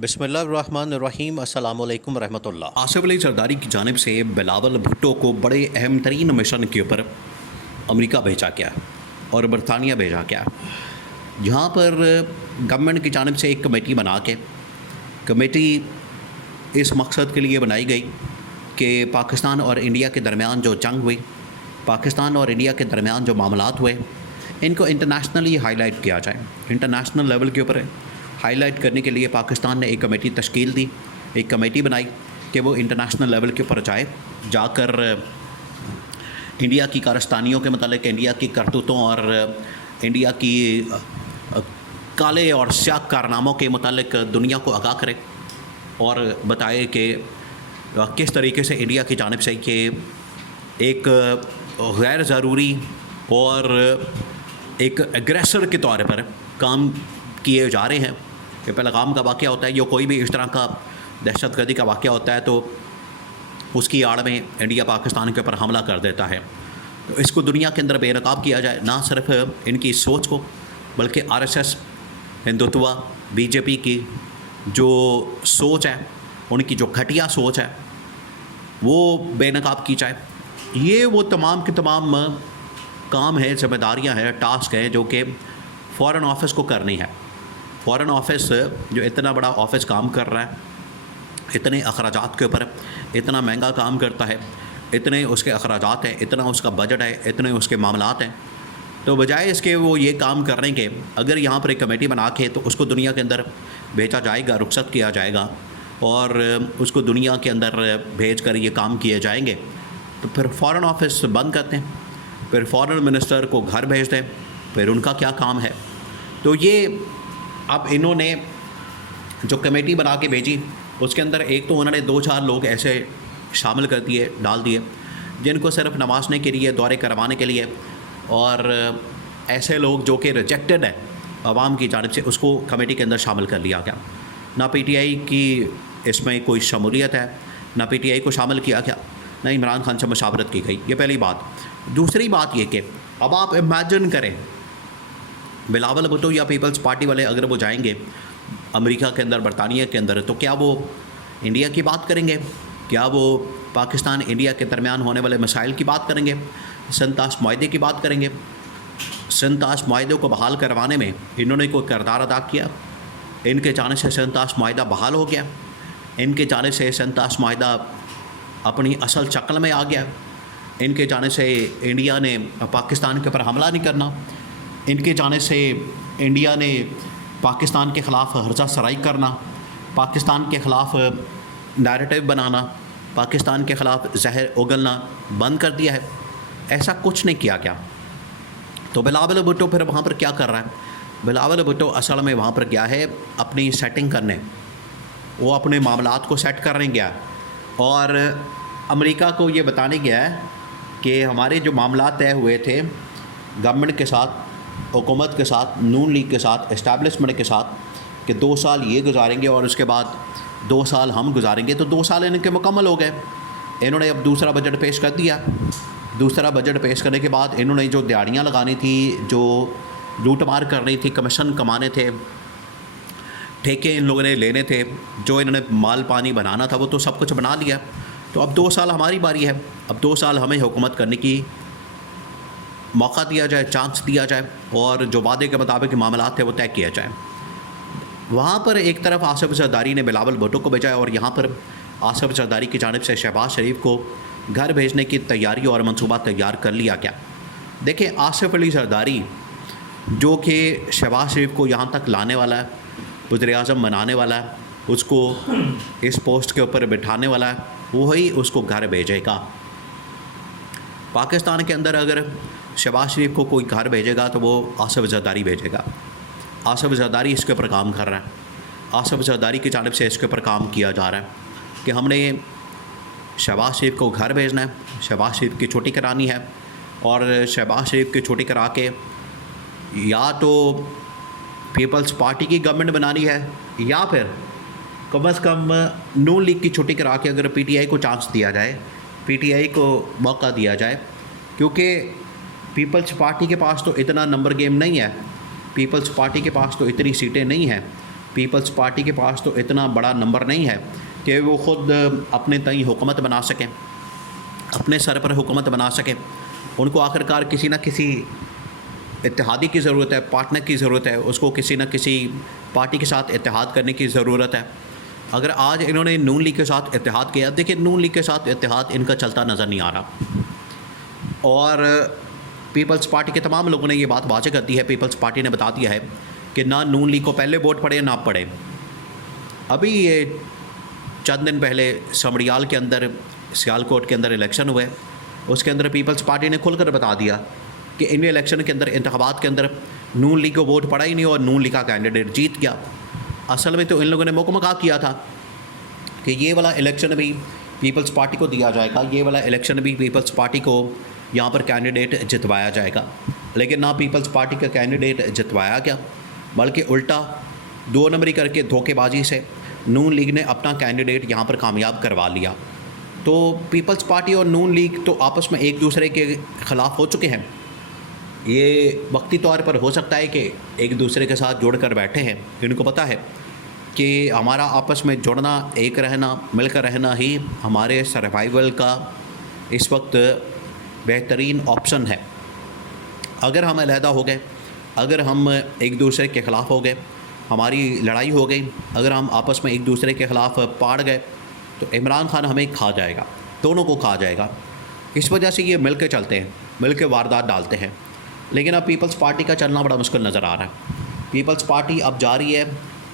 बिस्मिल्लाहिर्रहमानिर्रहीम अस्सलामु अलैकुम रहमतुल्लाह। आसिफ अली जरदारी की जानिब से बिलावल भुट्टो को बड़े अहम तरीन मिशन के ऊपर अमेरिका भेजा गया और बरतानिया भेजा गया, जहाँ पर गवर्नमेंट की जानिब से एक कमेटी बना के कमेटी इस मकसद के लिए बनाई गई कि पाकिस्तान और इंडिया के दरमियान जो जंग हुई, पाकिस्तान और इंडिया के दरमियान जो मामलात हुए, इनको इंटरनेशनली हाईलाइट किया जाए। इंटरनेशनल लेवल के ऊपर हाईलाइट करने के लिए पाकिस्तान ने एक कमेटी तश्कील दी, एक कमेटी बनाई कि वो इंटरनेशनल लेवल के ऊपर जाकर इंडिया की कारस्तानियों के मतलब इंडिया की करतूतों और इंडिया की काले और स्याह कारनामों के मतलब दुनिया को आगाह करे और बताए कि किस तरीके से इंडिया की जानिब से कि एक गैर ज़रूरी और एक एग्रेसर के तौर पर काम किए जा रहे हैं। कि पहलगाम का वाक़या होता है, जो कोई भी इस तरह का दहशतगर्दी का वाक़या होता है तो उसकी आड़ में इंडिया पाकिस्तान के ऊपर हमला कर देता है। तो इसको दुनिया के अंदर बेनकाब किया जाए, ना सिर्फ इनकी सोच को बल्कि आरएसएस, हिंदुत्व, बीजेपी की जो सोच है, उनकी जो घटिया सोच है, वो बेनकाब की जाए। ये वो तमाम के तमाम काम है, जिम्मेदारियां हैं, टास्क हैं जो कि फ़ॉरेन ऑफिस को करनी है। फ़ॉरेन ऑफिस जो इतना बड़ा ऑफिस काम कर रहा है, इतने अखराजात के ऊपर इतना महंगा काम करता है, इतने उसके अखराजात हैं, इतना उसका बजट है, इतने उसके मामलात हैं, तो बजाय इसके वो ये काम करने के अगर यहाँ पर एक कमेटी बना के तो उसको दुनिया के अंदर भेजा जाएगा, रुखसत किया जाएगा और उसको दुनिया के अंदर भेज कर ये काम किए जाएंगे, तो फिर फ़ॉरेन ऑफिस बंद करते हैं, फिर फ़ॉरेन मिनिस्टर को घर भेज दें, फिर उनका क्या काम है। तो ये अब इन्होंने जो कमेटी बना के भेजी उसके अंदर एक तो उन्होंने 2-4 लोग ऐसे शामिल कर दिए, डाल दिए, जिनको सिर्फ नवाजने के लिए, दौरे करवाने के लिए, और ऐसे लोग जो कि रिजेक्टेड है आवाम की जानिब से, उसको कमेटी के अंदर शामिल कर लिया गया। ना पीटीआई की इसमें कोई शमूलियत है, ना पीटीआई को शामिल किया गया, ना इमरान खान से मशावरत की गई। ये पहली बात। दूसरी बात ये कि अब आप इमेजिन करें, बिलावल भुट्टो या पीपल्स पार्टी वाले अगर वो जाएंगे अमेरिका के अंदर, बरतानिया के अंदर, तो क्या वो इंडिया की बात करेंगे? क्या वो पाकिस्तान इंडिया के दरमियान होने वाले मसाइल की बात करेंगे? संताश माहदे की बात करेंगे? संताश माहदे को बहाल करवाने में इन्होंने कोई किरदार अदा किया? इनके जाने से संताश माहदा बहाल हो गया? इनके जाने से संताश माहदा अपनी असल शक्ल में आ गया? इनके जाने से इंडिया ने पाकिस्तान के ऊपर हमला नहीं करना? इनके जाने से इंडिया ने पाकिस्तान के ख़िलाफ़ हर्जा सराई करना, पाकिस्तान के ख़िलाफ़ नैरेटिव बनाना, पाकिस्तान के ख़िलाफ़ जहर उगलना बंद कर दिया है? ऐसा कुछ नहीं किया गया। तो बिलावल भुट्टो फिर वहाँ पर क्या कर रहा है? बिलावल भुट्टो असल में वहाँ पर गया है अपनी सेटिंग करने, वो अपने मामलात को सेट करने गया और अमेरिका को ये बताने गया है कि हमारे जो मामलात तय हुए थे गवर्नमेंट के साथ, हुकूमत के साथ, नून लीग के साथ, इस्टेब्लिशमेंट के साथ, कि 2 साल ये गुजारेंगे और उसके बाद 2 साल हम गुजारेंगे। तो 2 साल इनके मुकम्मल हो गए। इन्होंने अब दूसरा बजट पेश कर दिया। दूसरा बजट पेश करने के बाद इन्होंने जो दिहाड़ियाँ लगानी थी, जो लूटमार करनी थी, कमीशन कमाने थे, ठेके इन लोगों ने लेने थे, जो इन्होंने माल पानी बनाना था, वो तो सब कुछ बना लिया। तो अब 2 साल हमारी बारी है। अब 2 साल हमें हुकूमत करने की मौका दिया जाए, चांस दिया जाए और जो वादे के मुताबिक मामलात थे वो तय किया जाए। वहाँ पर एक तरफ आसिफ जरदारी ने बिलावल भुट्टो को भेजा और यहाँ पर आसिफ जरदारी की जानिब से शहबाज शरीफ को घर भेजने की तैयारी और मंसूबा तैयार कर लिया गया। देखिए, आसिफ अली जरदारी जो कि शहबाज शरीफ को यहाँ तक लाने वाला है, वज़ीर-ए-आज़म बनाने वाला है, उसको इस पोस्ट के ऊपर बिठाने वाला है, वही उसको घर भेजेगा। पाकिस्तान के अंदर अगर शहबाज शरीफ को कोई घर भेजेगा तो वो आसिफ जरदारी भेजेगा। आसिफ जरदारी इसके ऊपर काम कर रहा है। आसिफ जरदारी की जानिब से इसके ऊपर काम किया जा रहा है कि हमने शहबाज शरीफ को घर भेजना है, शहबाज शरीफ की छुट्टी करानी है और शहबाज शरीफ की छुट्टी करा के या तो पीपल्स पार्टी की गवर्नमेंट बनानी है या फिर कम से कम नून लीग की छुट्टी करा के अगर पीटीआई को चांस दिया जाए, पीटीआई को मौका दिया जाए, क्योंकि पीपल्स पार्टी के पास तो इतना नंबर गेम नहीं है, पीपल्स पार्टी के पास तो इतनी सीटें नहीं हैं पीपल्स पार्टी के पास तो इतना बड़ा नंबर नहीं है कि वो ख़ुद अपने तय हुकूमत बना सकें, अपने सर पर हुकूमत बना सकें। उनको आखिरकार किसी न किसी इत्तेहादी की ज़रूरत है, पार्टनर की ज़रूरत है, उसको किसी न किसी पार्टी के साथ इत्तेहाद करने की ज़रूरत है। अगर आज इन्होंने नून लीग के साथ इत्तेहाद किया, देखिए नून लीग के साथ इत्तेहाद इनका चलता नज़र नहीं आ रहा और पीपल्स पार्टी के तमाम लोगों ने ये बात वाज़ेह कर दी है। पीपल्स पार्टी ने बता दिया है कि ना नून लीग को पहले वोट पड़े ना पड़े। अभी ये चंद दिन पहले समड़ियाल के अंदर, सियालकोट के अंदर इलेक्शन हुए, उसके अंदर पीपल्स पार्टी ने खुलकर बता दिया कि इन इलेक्शन के अंदर, इंतखाबात के अंदर नून लीग को वोट पड़ा ही नहीं और नून लीग का कैंडिडेट जीत गया। असल में तो इन लोगों ने मौका किया था कि ये वाला इलेक्शन भी पीपल्स पार्टी को दिया जाएगा, ये वाला इलेक्शन भी पीपल्स पार्टी को यहाँ पर कैंडिडेट जितवाया जाएगा। लेकिन ना पीपल्स पार्टी का कैंडिडेट जितवाया गया, बल्कि उल्टा 2 नंबरी करके धोखेबाजी से नून लीग ने अपना कैंडिडेट यहाँ पर कामयाब करवा लिया। तो पीपल्स पार्टी और नून लीग तो आपस में एक दूसरे के ख़िलाफ़ हो चुके हैं। ये वक्ती तौर पर हो सकता है कि एक दूसरे के साथ जुड़ कर बैठे हैं। इनको पता है कि हमारा आपस में जुड़ना, एक रहना, मिलकर रहना ही हमारे सर्वाइवल का इस वक्त बेहतरीन ऑप्शन है। अगर हम अलहदा हो गए, अगर हम एक दूसरे के ख़िलाफ़ हो गए, हमारी लड़ाई हो गई, अगर हम आपस में एक दूसरे के ख़िलाफ़ पाड़ गए तो इमरान खान हमें खा जाएगा, दोनों को खा जाएगा। इस वजह से ये मिल के चलते हैं, मिल के वारदात डालते हैं। लेकिन अब पीपल्स पार्टी का चलना बड़ा मुश्किल नज़र आ रहा है। पीपल्स पार्टी अब जा रही है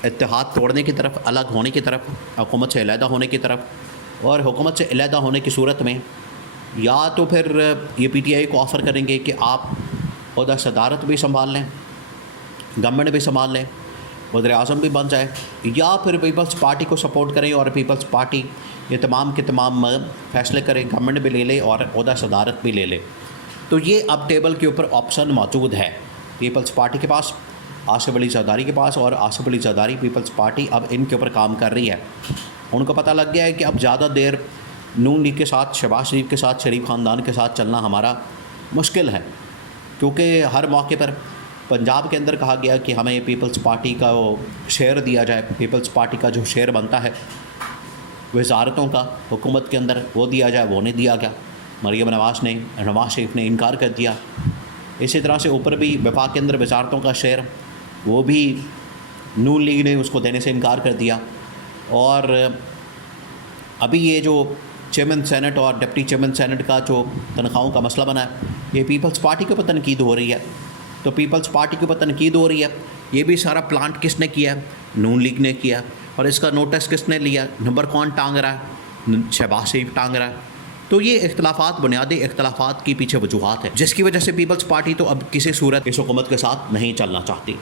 इत्तेहाद तोड़ने की तरफ, अलग होने की तरफ, हुकूमत से अलहदा होने की तरफ। और हुकूमत से अलहदा होने की सूरत में या तो फिर ये PTI को ऑफ़र करेंगे कि आप ओहदा सदारत भी संभाल लें, गवर्नमेंट भी संभाल लें, वज़ीर आज़म भी बन जाए, या फिर पीपल्स पार्टी को सपोर्ट करें और पीपल्स पार्टी ये तमाम के तमाम फ़ैसले करे, गवर्नमेंट भी ले ले और ओहदा सदारत भी ले ले। तो ये अब टेबल के ऊपर ऑप्शन मौजूद है पीपल्स पार्टी के पास, आसिफ अली ज़रदारी के पास। और आसिफ अली ज़रदारी, पीपल्स पार्टी अब इनके ऊपर काम कर रही है। उनको पता लग गया है कि अब ज़्यादा देर नून लीग के साथ, शहबाज शरीफ के साथ, शरीफ ख़ानदान के साथ चलना हमारा मुश्किल है, क्योंकि हर मौके पर पंजाब के अंदर कहा गया कि हमें पीपल्स पार्टी का वो शेयर दिया जाए, पीपल्स पार्टी का जो शेयर बनता है वजारतों का हुकूमत के अंदर, वो दिया जाए, वो नहीं दिया गया। मरीम नवाज़ शरीफ ने इनकार कर दिया। इसी तरह से ऊपर भी वफाक के अंदर वजारतों का शेयर, वो भी नून लीग ने उसको देने से इनकार कर दिया। और अभी ये जो चेयरमैन सेनेट और डिप्टी चेयरमैन सेनेट का जो तनख्वाहों का मसला बना है, ये पीपल्स पार्टी के ऊपर तनकीद हो रही है। तो पीपल्स पार्टी के ऊपर तनकीद हो रही है, ये भी सारा प्लांट किसने किया है? नून लीग ने किया। और इसका नोटिस किसने लिया? नंबर कौन टांग रहा है? शहबाज शरीफ टांग रहा है। तो ये इख्तलाफात, बुनियादी इख्तलाफात की पीछे वजूहात है, जिसकी वजह से पीपल्स पार्टी तो अब किसी सूरत इस हुकूमत के साथ नहीं चलना चाहती।